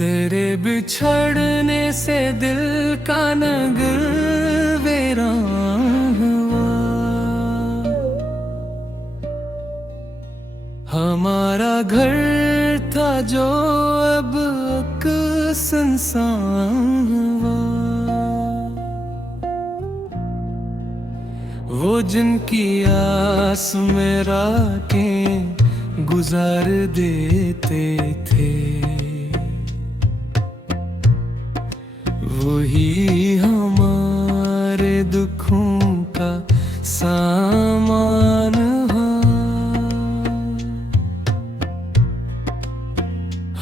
तेरे बिछड़ने से दिल का नगर वीरान हुआ। हमारा घर था जो अब सुनसान हुआ। वो जिनकी आस में रातें गुजार देते थे, वही हमारे दुखों का सामान है।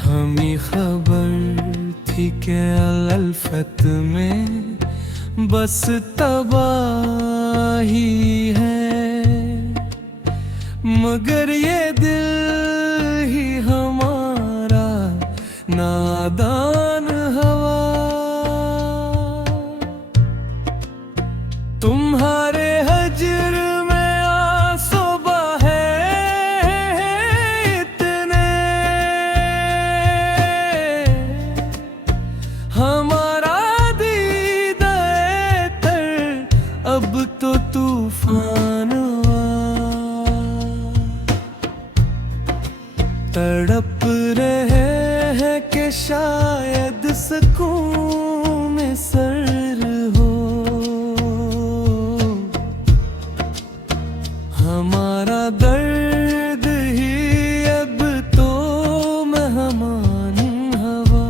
हमें खबर थी कि अल्फत में बस तबाही है, मगर ये दिल ही हमारा नादान हवा। तुम्हारे हजर में आंसू बहे इतने, हमारा दीदा तर अब तो तूफान हुआ। तड़प रहे हैं कि शायद सुकून में सर हो। हमारा दर्द ही अब तो मेहमान हवा।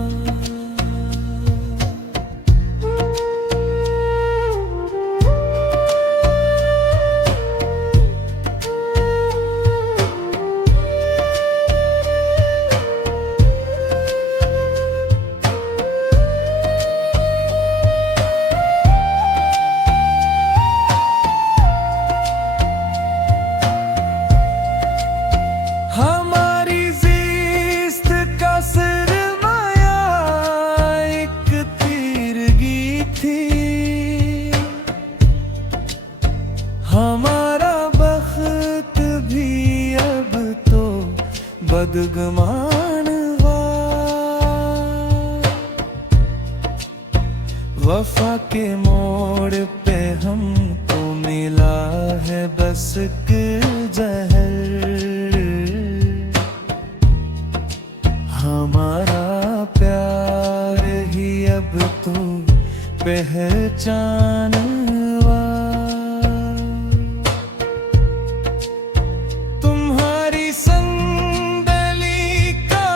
हमारी ज़िस्त का सरमाया एक तीरगी थी, हमारा बख्त भी अब तो बदगुमान हुआ। वफा के मोड़ पे हमको मिला है बस एक जहर। हमारा प्यार ही अब तो पहचान हुआ। तुम्हारी संदली का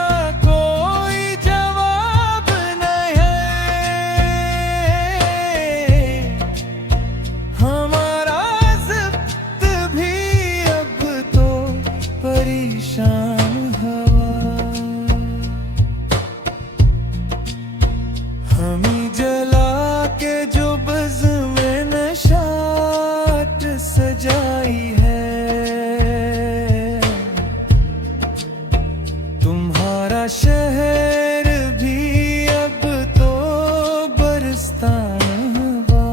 कोई जवाब नहीं, हमारा ज़ब्त भी अब तो परेशान हुआ। हमें जला के जो बज़ में नशात सजाई है, तुम्हारा शहर भी अब तो बरस्तान हुआ।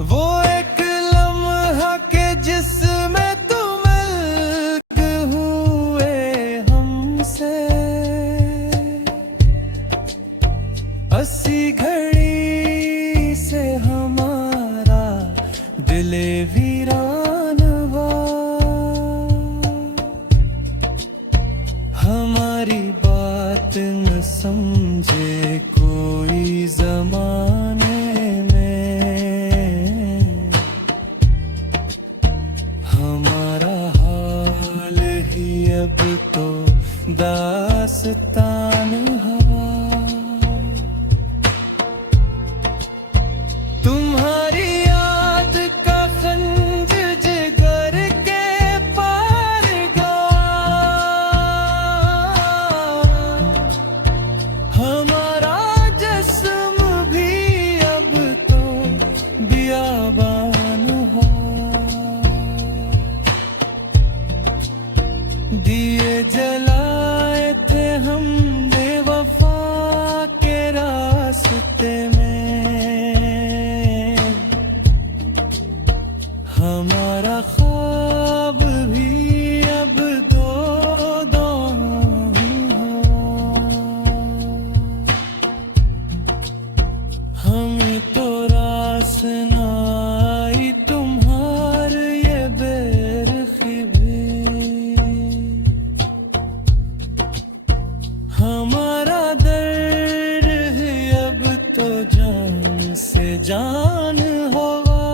वो एक लम्हा के जिसमें तुम अलग हुए हमसे, अस्सी घड़ी से हमारा दिले वीरान हुआ। हमारी बात न समझे कोई ज़माने में, हमारा हाल ही अब तो दास्तान हवा। तुम्हारी याद का खंज जिगर के पार गया, हमारा जान हवा,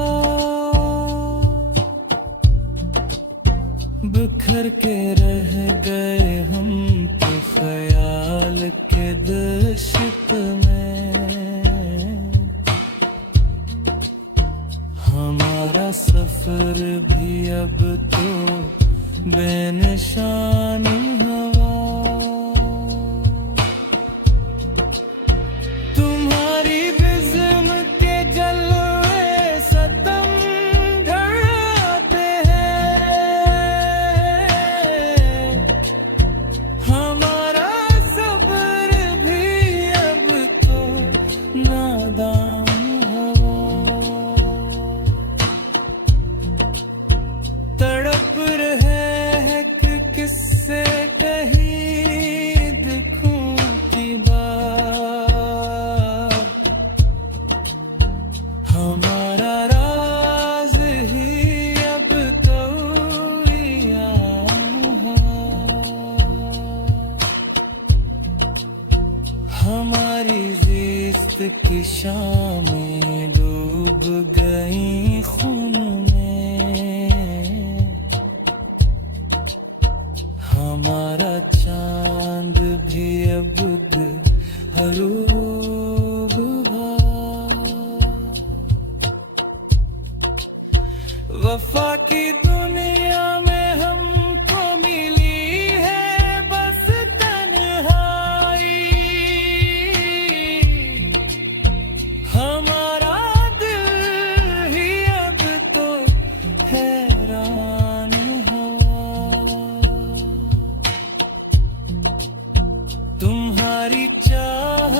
बिखर के रह गए हम तो ख्याल के दश्त में। हमारा सफर भी अब तो बेनिशान हवा, तुम्हारी बिज़्म के जलवे सतम ढाते हैं। हमारा सब्र भी अब तो नादान हवा, तड़प रहे हैं कि किससे कहीं दिखूं की बात। हमारा राज ही अब तो यहाँ, हमारी ज़िस्त की शामें डूब गई खून में। हमारा चांद भी अब हरूब हुआ, वफा की दुनिया में हमको मिली है बस तन्हाई। हमारा दिल ही अब तो हैरान हुआ, तुम्हारी चाह